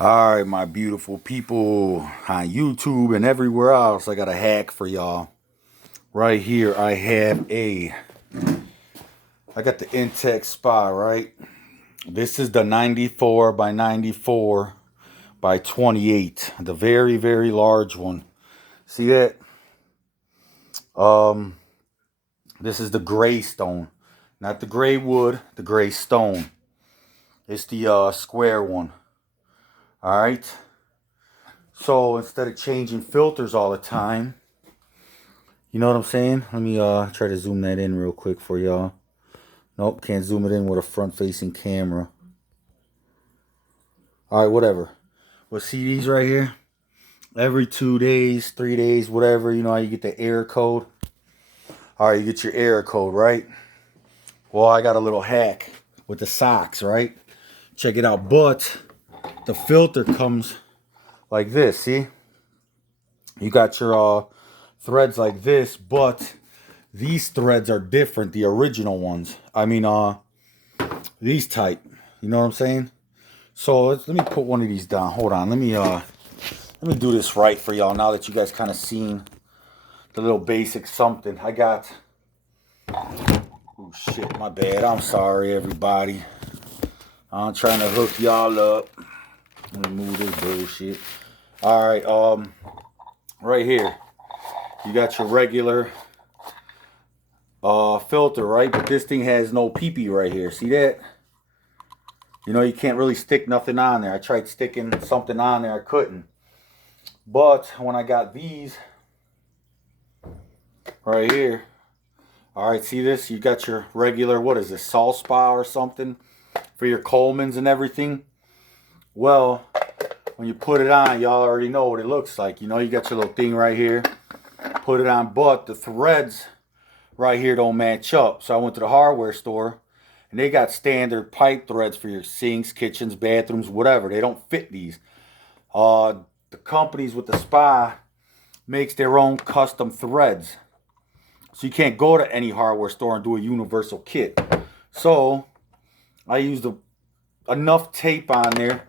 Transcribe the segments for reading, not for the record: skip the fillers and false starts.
All right, my beautiful people on YouTube and everywhere else, I got a hack for y'all. Right here, I got the intex spa, right? This is the 94 by 94 by 28, the very, very large one. See that? This is the gray stone, not the gray wood, the gray stone. It's the square one. All right. So instead of changing filters all the time, you know what I'm saying? Let me try to zoom that in real quick for y'all. Nope, can't zoom it in with a front-facing camera. All right, whatever. But see these right here? Every 2 days, 3 days, whatever, you know how you get the error code? All right, you get your error code, right? Well, I got a little hack with the socks, right? Check it out. But the filter comes like this, see? You got your threads like this, but these threads are different, the original ones. I mean, these type. You know what I'm saying? So let me put one of these down. Hold on. Let me do this right for y'all now that you guys kind of seen the little basic something. I got. Oh shit, my bad. I'm sorry, everybody. I'm trying to hook y'all up. Let me move this bullshit. All right. Right here, you got your regular filter, right? But this thing has no pee-pee right here. See that? You know, you can't really stick nothing on there. I tried sticking something on there. I couldn't. But when I got these right here, all right, see this? You got your regular, what is this, saluspa or something for your Colemans and everything. Well, when you put it on, y'all already know what it looks like. You know, you got your little thing right here. Put it on, but the threads right here don't match up. So I went to the hardware store, and they got standard pipe threads for your sinks, kitchens, bathrooms, whatever. They don't fit these. The companies with the spa makes their own custom threads. So you can't go to any hardware store and do a universal kit. So I used enough tape on there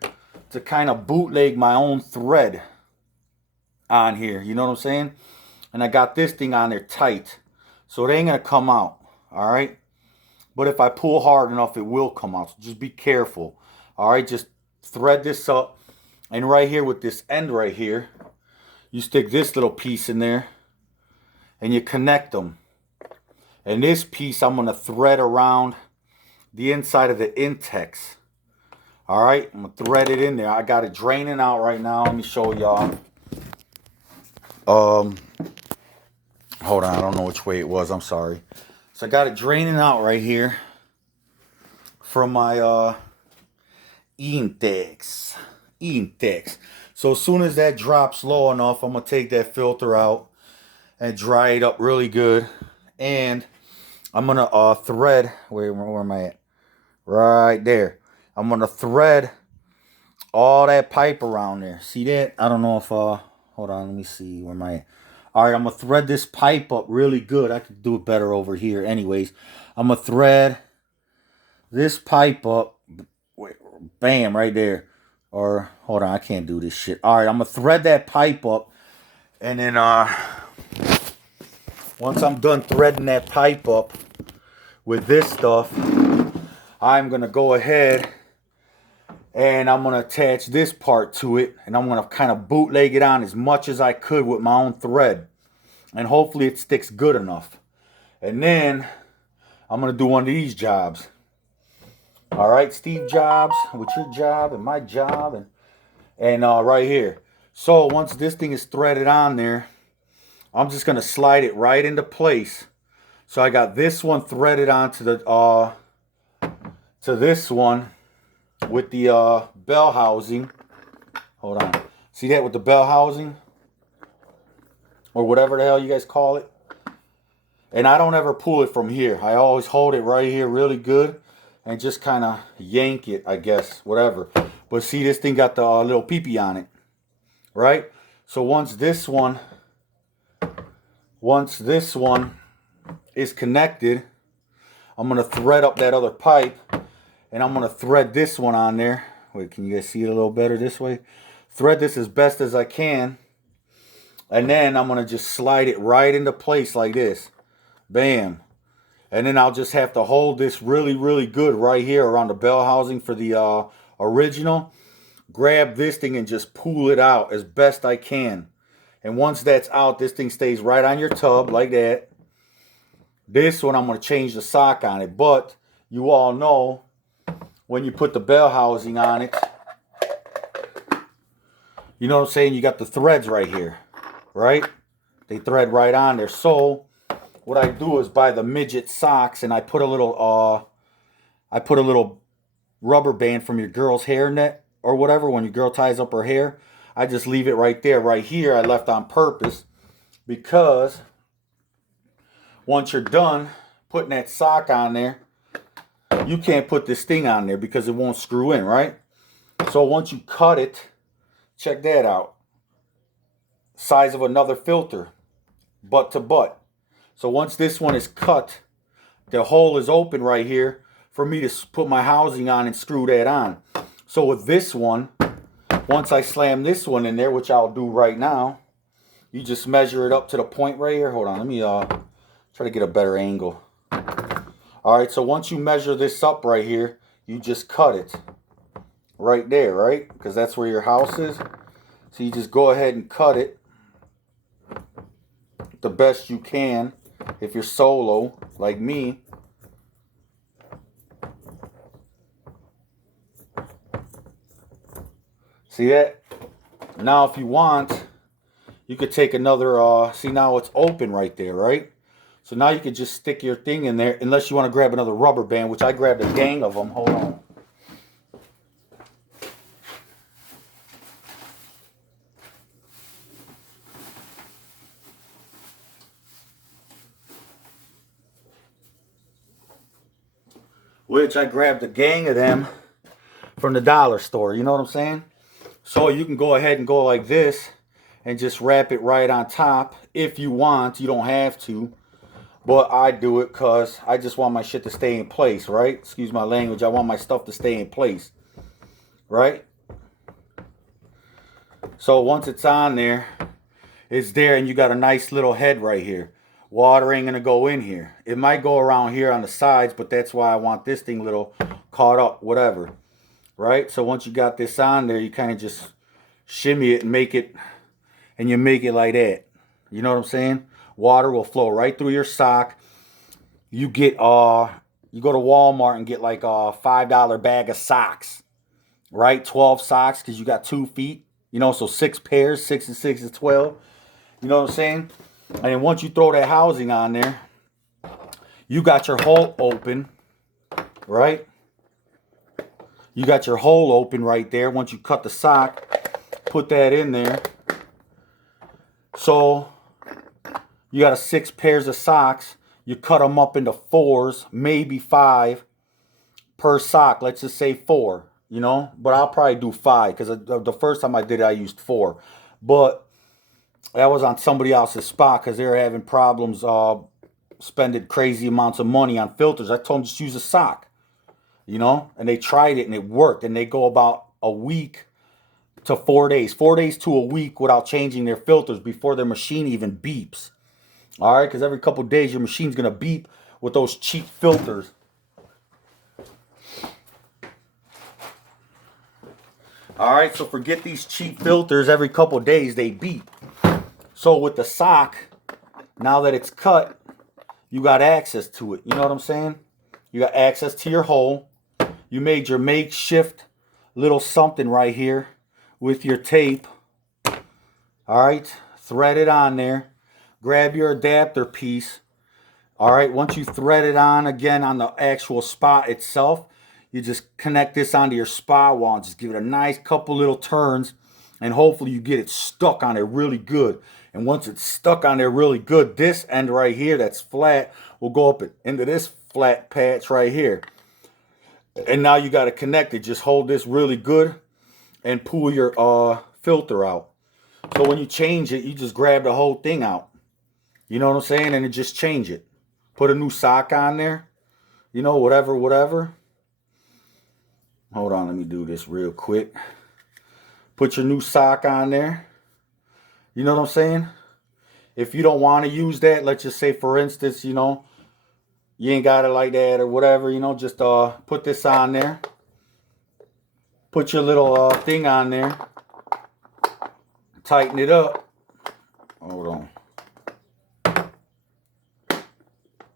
to kind of bootleg my own thread on here. You know what I'm saying? And I got this thing on there tight. So it ain't going to come out. All right? But if I pull hard enough, it will come out. So just be careful. All right? Just thread this up. And right here with this end right here, you stick this little piece in there. And you connect them. And this piece I'm going to thread around the inside of the intex. All right? I'm going to thread it in there. I got it draining out right now. Let me show y'all. Hold on. I don't know which way it was. I'm sorry. So I got it draining out right here from my intex. So as soon as that drops low enough, I'm going to take that filter out and dry it up really good. And I'm going to thread. Where am I at? Right there. I'm going to thread all that pipe around there. See that? I don't know if, hold on, let me see. Where am I at? All right, I'm going to thread this pipe up really good. I could do it better over here. Anyways, I'm going to thread this pipe up. Bam, right there. Or, hold on, I can't do this shit. All right, I'm going to thread that pipe up. And then, once I'm done threading that pipe up with this stuff, I'm going to go ahead and I'm going to attach this part to it. And I'm going to kind of bootleg it on as much as I could with my own thread. And hopefully it sticks good enough. And then I'm going to do one of these jobs. All right, Steve Jobs, with your job and my job. And right here. So once this thing is threaded on there, I'm just going to slide it right into place. So I got this one threaded onto the to this one with the bell housing. Hold on. See that with the bell housing? Or whatever the hell you guys call it. And I don't ever pull it from here. I always hold it right here really good. And just kind of yank it, I guess. Whatever. But see, this thing got the little pee-pee on it. Right? So once this one is connected, I'm going to thread up that other pipe. And I'm going to thread this one on there Wait, can you guys see it a little better this way? Thread this as best as I can. And then I'm going to just slide it right into place like this. Bam. And then I'll just have to hold this really, really good right here around the bell housing for the original. Grab this thing and just pull it out as best I can. And once that's out, this thing stays right on your tub like that. This one, I'm going to change the sock on it. But you all know when you put the bell housing on it, you know what I'm saying? You got the threads right here, right? They thread right on there. So what I do is buy the midget socks, and I put a little rubber band from your girl's hair net or whatever. When your girl ties up her hair, I just leave it right there. Right here, I left on purpose because once you're done putting that sock on there, you can't put this thing on there because it won't screw in, right? So once you cut it, check that out. Size of another filter, butt to butt. So once this one is cut, the hole is open right here for me to put my housing on and screw that on. So with this one, once I slam this one in there, which I'll do right now, you just measure it up to the point right here. Hold on, let me try to get a better angle. Alright, so once you measure this up right here, you just cut it right there, right? Because that's where your house is. So you just go ahead and cut it the best you can if you're solo like me. See that? Now if you want, you could take another, see now it's open right there, right? So now you could just stick your thing in there, unless you want to grab another rubber band, which I grabbed a gang of them. Hold on. Which I grabbed a gang of them from the dollar store. You know what I'm saying? So you can go ahead and go like this and just wrap it right on top if you want. You don't have to. But I do it because I just want my shit to stay in place, right? Excuse my language. I want my stuff to stay in place, right? So once it's on there, it's there, and you got a nice little head right here. Water ain't going to go in here. It might go around here on the sides, but that's why I want this thing little caught up, whatever, right? So once you got this on there, you kind of just shimmy it and make it, and you make it like that. You know what I'm saying? Water will flow right through your sock. You get you go to Walmart and get like a $5 bag of socks, right? 12 socks because you got 2 feet, you know, so 6 pairs. 6 and 6 is 12. You know what I'm saying? And then once you throw that housing on there, you got your hole open, right? You got your hole open right there. Once you cut the sock, put that in there. So you got 6 pairs of socks. You cut them up into 4s, maybe 5 per sock. Let's just say 4, you know. But I'll probably do 5 because the first time I did it, I used 4. But that was on somebody else's spot because they were having problems spending crazy amounts of money on filters. I told them just use a sock, you know. And they tried it and it worked. And they go about a week to 4 days. 4 days to a week without changing their filters before their machine even beeps. All right, because every couple of days your machine's going to beep with those cheap filters. All right, so forget these cheap filters. Every couple of days they beep. So with the sock, now that it's cut, you got access to it. You know what I'm saying? You got access to your hole. You made your makeshift little something right here with your tape. All right, thread it on there. Grab your adapter piece. All right, once you thread it on again on the actual spot itself, you just connect this onto your spot wall and just give it a nice couple little turns, and hopefully you get it stuck on there really good. And once it's stuck on there really good, this end right here that's flat will go up into this flat patch right here. And now you got to connect it. Just hold this really good and pull your filter out. So when you change it, you just grab the whole thing out. You know what I'm saying? And then just change it. Put a new sock on there. You know, whatever. Hold on, let me do this real quick. Put your new sock on there. You know what I'm saying? If you don't want to use that, let's just say, for instance, you know, you ain't got it like that or whatever, you know, just put this on there. Put your little thing on there. Tighten it up. Hold on.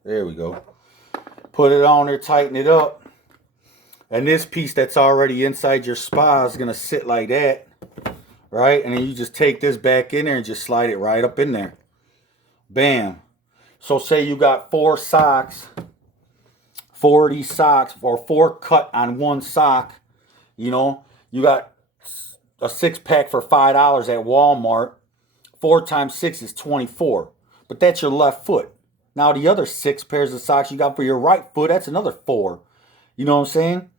There we go. Put it on there, tighten it up. And this piece that's already inside your spa is going to sit like that. Right? And then you just take this back in there and just slide it right up in there. Bam. So say you got 4 socks. 4 of these socks, or 4 cut on one sock. You know, you got a 6-pack for $5 at Walmart. 4 times 6 is 24. But that's your left foot. Now the other 6 pairs of socks you got for your right foot, that's another 4. You know what I'm saying?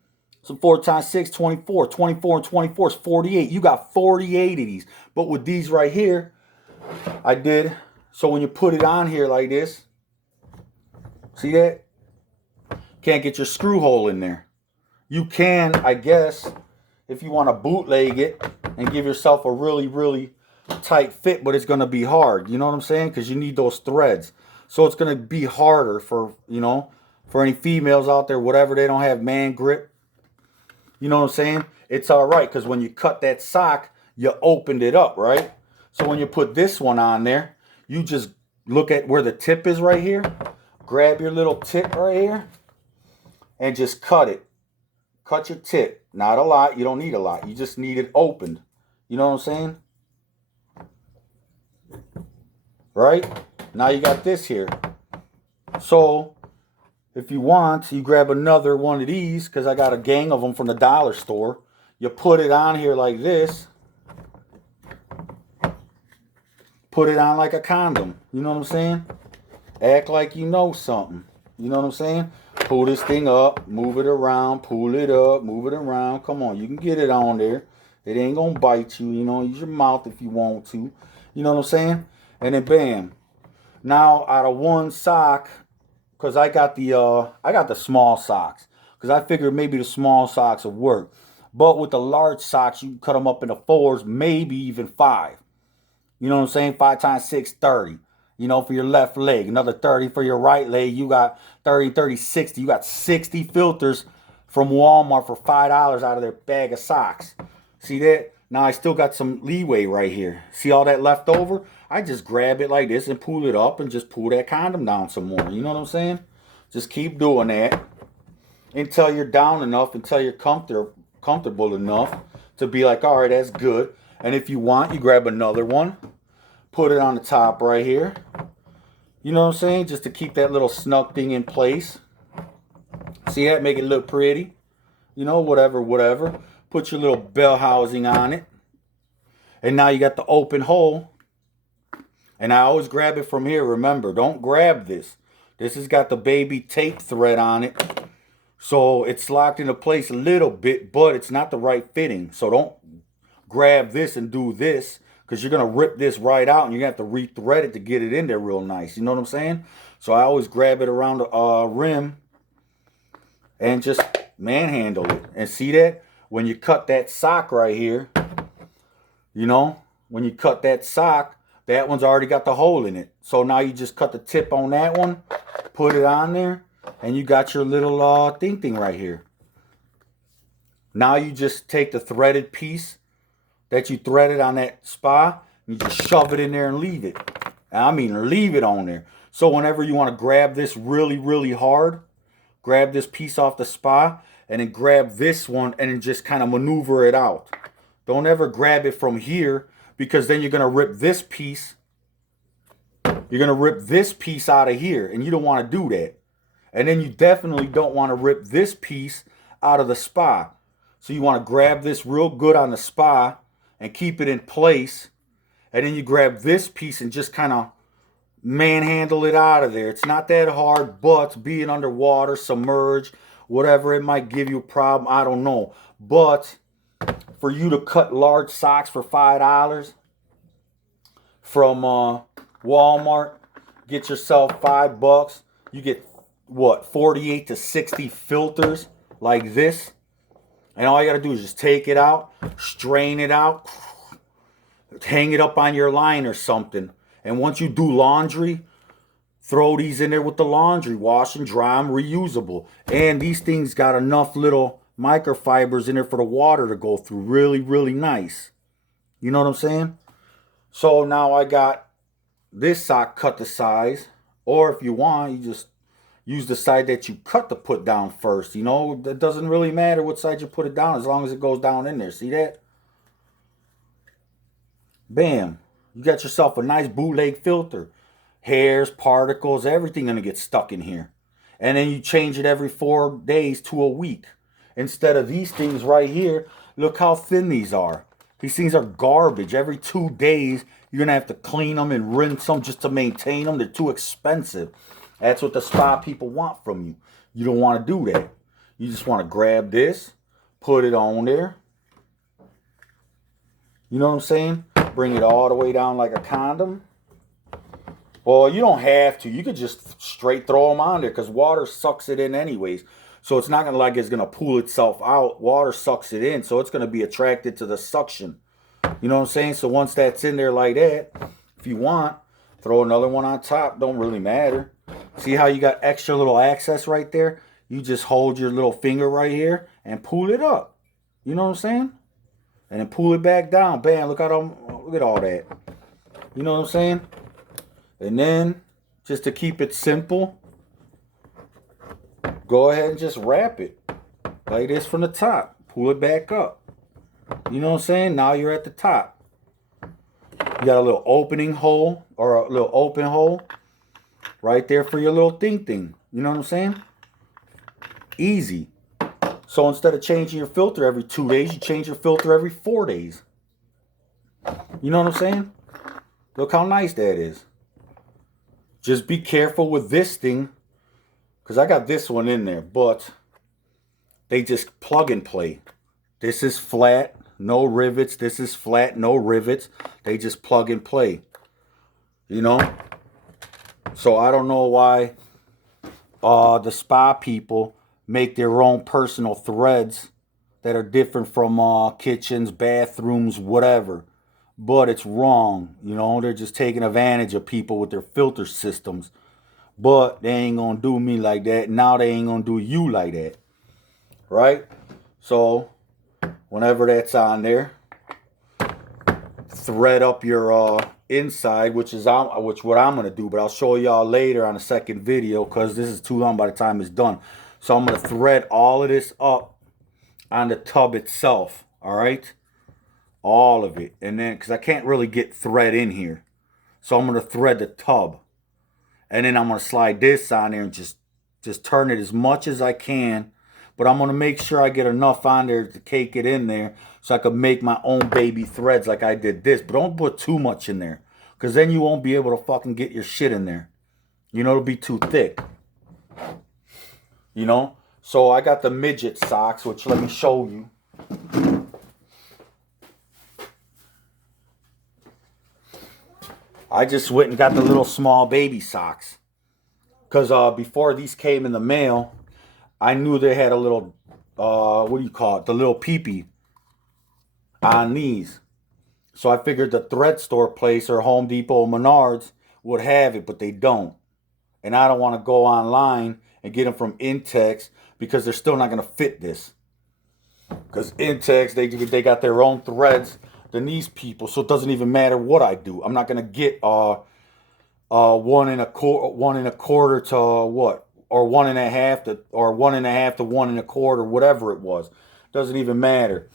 So 4 times 6, 24. 24 and 24 is 48. You got 48 of these. But with these right here, I did. So when you put it on here like this, see that? Can't get your screw hole in there. You can, I guess, if you want to bootleg it and give yourself a really, really tight fit, but it's going to be hard. You know what I'm saying? Because you need those threads. So it's going to be harder for, you know, for any females out there, whatever, they don't have man grip. You know what I'm saying? It's all right, because when you cut that sock, you opened it up, right? So when you put this one on there, you just look at where the tip is right here. Grab your little tip right here and just cut it. Cut your tip. Not a lot. You don't need a lot. You just need it opened. You know what I'm saying? Right? Now you got this here. So if you want, you grab another one of these, because I got a gang of them from the dollar store. You put it on here like this. Put it on like a condom. You know what I'm saying? Act like you know something. You know what I'm saying? Pull this thing up, move it around, pull it up, move it around. Come on, you can get it on there. It ain't gonna bite you, you know. Use your mouth if you want to. You know what I'm saying? And then bam. Now out of one sock, because I got the small socks. Because I figured maybe the small socks would work. But with the large socks, you can cut them up into 4s, maybe even 5. You know what I'm saying? 5 times 6, 30. You know, for your left leg. Another 30 for your right leg. You got 30, 30, 60. You got 60 filters from Walmart for $5 out of their bag of socks. See that? Now I still got some leeway right here. See all that left over? I just grab it like this and pull it up and just pull that condom down some more. You know what I'm saying? Just keep doing that until you're down enough, until you're comfortable enough to be like, all right, that's good. And if you want, you grab another one. Put it on the top right here. You know what I'm saying? Just to keep that little snug thing in place. See that? Make it look pretty. You know, whatever. Put your little bell housing on it. And now you got the open hole. And I always grab it from here. Remember, don't grab this. This has got the baby tape thread on it. So it's locked into place a little bit, but it's not the right fitting. So don't grab this and do this, because you're going to rip this right out and you're going to have to re-thread it to get it in there real nice. You know what I'm saying? So I always grab it around the rim and just manhandle it. And see that? When you cut that sock right here, you know, when you cut that sock, that one's already got the hole in it. So now you just cut the tip on that one, put it on there, and you got your little thing right here. Now you just take the threaded piece that you threaded on that spa, and you just shove it in there and leave it. I mean, leave it on there. So whenever you want to grab this really, really hard, grab this piece off the spa, and then grab this one and then just kind of maneuver it out. Don't ever grab it from here, because then you're going to rip this piece. You're going to rip this piece out of here, and you don't want to do that. And then you definitely don't want to rip this piece out of the spa. So you want to grab this real good on the spa and keep it in place. And then you grab this piece and just kind of manhandle it out of there. It's not that hard, but being underwater, submerged, whatever, it might give you a problem. I don't know. But for you to cut large socks for $5 from Walmart, get yourself $5. You get what, 48 to 60 filters like this. And all you got to do is just take it out, strain it out, hang it up on your line or something. And once you do laundry, throw these in there with the laundry, wash and dry them, reusable. And these things got enough little microfibers in there for the water to go through. Really, really nice. You know what I'm saying? So now I got this sock cut to size. Or if you want, you just use the side that you cut to put down first. You know, it doesn't really matter what side you put it down as long as it goes down in there. See that? Bam. You got yourself a nice bootleg filter. Hairs, particles, everything gonna get stuck in here. And then you change it every 4 days to a week. Instead of these things right here, look how thin these are. These things are garbage. Every 2 days, you're gonna have to clean them and rinse them just to maintain them. They're too expensive. That's what the spa people want from you. You don't want to do that. You just want to grab this, put it on there. You know what I'm saying? Bring it all the way down like a condom. Well, you don't have to. You could just straight throw them on there because water sucks it in anyways. So it's not going to like it's going to pull itself out. Water sucks it in, so it's going to be attracted to the suction. You know what I'm saying? So once that's in there like that, if you want, throw another one on top. Don't really matter. See how you got extra little access right there? You just hold your little finger right here and pull it up. You know what I'm saying? And then pull it back down. Bam, look at all that. You know what I'm saying? And then, just to keep it simple, go ahead and just wrap it. Like this from the top. Pull it back up. You know what I'm saying? Now you're at the top. You got a little opening hole, or a little open hole right there for your little thing. You know what I'm saying? Easy. So instead of changing your filter every 2 days, you change your filter every 4 days. You know what I'm saying? Look how nice that is. Just be careful with this thing, because I got this one in there, but they just plug and play. This is flat, no rivets. This is flat, no rivets. They just plug and play. You know? So I don't know why the spa people make their own personal threads that are different from kitchens, bathrooms, whatever. But it's wrong. You know, they're just taking advantage of people with their filter systems. But they ain't going to do me like that. Now they ain't going to do you like that. Right? So, whenever that's on there, thread up your inside, which what I'm going to do. But I'll show y'all later on the second video because this is too long by the time it's done. So I'm going to thread all of this up on the tub itself. All right? All of it. And then, because I can't really get thread in here. So I'm going to thread the tub. And then I'm going to slide this on there and just turn it as much as I can. But I'm going to make sure I get enough on there to cake it in there so I can make my own baby threads like I did this. But don't put too much in there, because then you won't be able to fucking get your shit in there. You know, it'll be too thick. You know? So I got the midget socks, which let me show you. I just went and got the little small baby socks. Because before these came in the mail, I knew they had a little, what do you call it? The little peepee on these. So I figured the thread store place or Home Depot or Menards would have it, but they don't. And I don't want to go online and get them from Intex because they're still not going to fit this. Because Intex, they got their own threads than these people, so it doesn't even matter what I do. I'm not going to get 1 1/4 to what? Or 1 1/2 to, or 1 1/2 to 1 1/4, whatever it was. Doesn't even matter.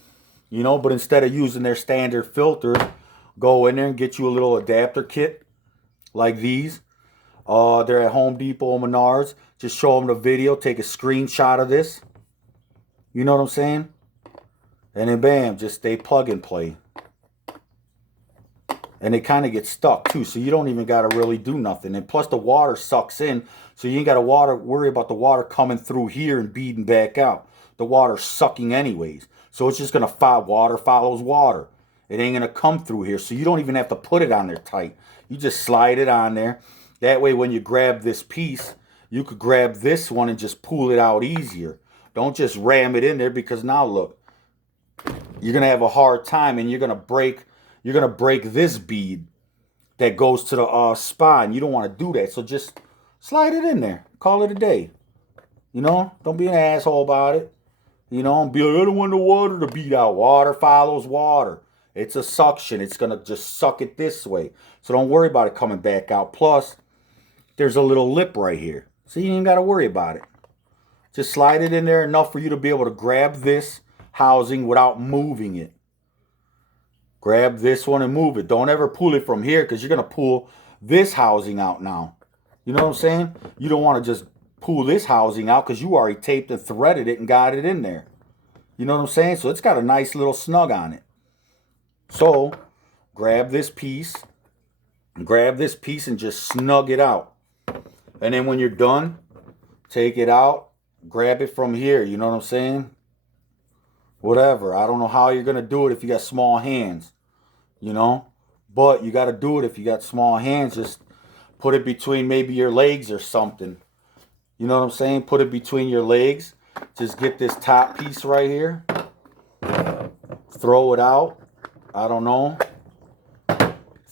You know, but instead of using their standard filters, go in there and get you a little adapter kit like these. They're at Home Depot or Menards. Just show them the video, take a screenshot of this. You know what I'm saying? And then bam, just they plug and play. And they kind of get stuck too, so you don't even got to really do nothing. And plus the water sucks in, so you ain't got to worry about the water coming through here and beading back out. The water's sucking anyways. So it's just going to follow, water follows water. It ain't going to come through here, so you don't even have to put it on there tight. You just slide it on there. That way when you grab this piece, you could grab this one and just pull it out easier. Don't just ram it in there, because now look, you're gonna have a hard time, and you're gonna break this bead that goes to the spa, and you don't want to do that. So just slide it in there. Call it a day. You know, don't be an asshole about it. You know, and be like, I don't want the water to bead out. Water follows water. It's a suction. It's gonna just suck it this way. So don't worry about it coming back out. Plus, there's a little lip right here, so you ain't got to worry about it. Just slide it in there enough for you to be able to grab this housing without moving it. Grab this one and move it. Don't ever pull it from here, because you're going to pull this housing out now. You know what I'm saying? You don't want to just pull this housing out, because you already taped and threaded it and got it in there. You know what I'm saying? So it's got a nice little snug on it. So grab this piece and just snug it out. And then when you're done, take it out, grab it from here. You know what I'm saying? Whatever. I don't know how you're going to do it if you got small hands, you know? But you got to do it if you got small hands. Just put it between maybe your legs or something. You know what I'm saying? Put it between your legs. Just get this top piece right here. Throw it out. I don't know.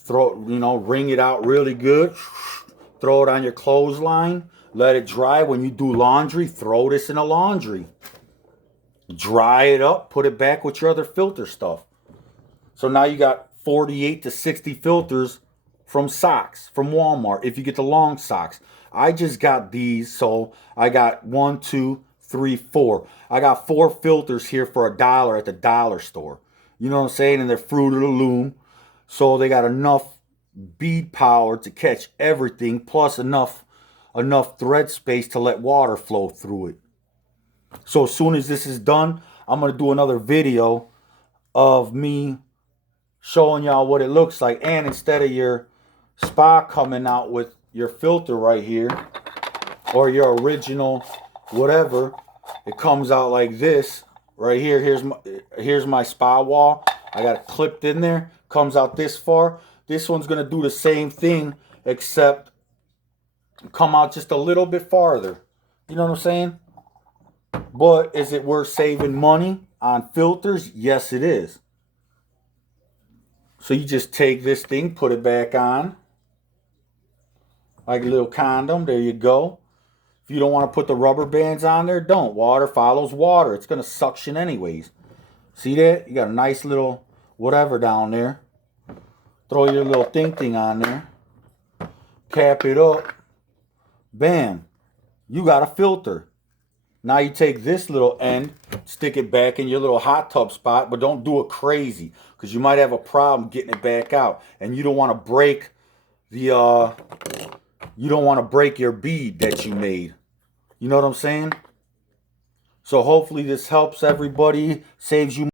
Wring it out really good. Throw it on your clothesline. Let it dry. When you do laundry, throw this in the laundry. Dry it up. Put it back with your other filter stuff. So now you got 48 to 60 filters from socks, from Walmart, if you get the long socks. I just got these, so I got 1, 2, 3, 4. I got 4 filters here for $1 at the dollar store. You know what I'm saying? And they're Fruit of the Loom. So they got enough bead power to catch everything, plus enough thread space to let water flow through it. So as soon as this is done, I'm going to do another video of me showing y'all what it looks like. And instead of your spa coming out with your filter right here, or your original whatever, it comes out like this right here. Here's my spa wall. I got it clipped in there. Comes out this far. This one's going to do the same thing, except come out just a little bit farther. You know what I'm saying? But is it worth saving money on filters? Yes, it is. So you just take this thing, put it back on. Like a little condom. There you go. If you don't want to put the rubber bands on there, don't. Water follows water. It's going to suction anyways. See that? You got a nice little whatever down there. Throw your little thing on there. Cap it up. Bam. You got a filter. Now you take this little end, stick it back in your little hot tub spot, but don't do it crazy, because you might have a problem getting it back out. And you don't want to break the you don't want to break your bead that you made. You know what I'm saying? So hopefully this helps everybody, saves you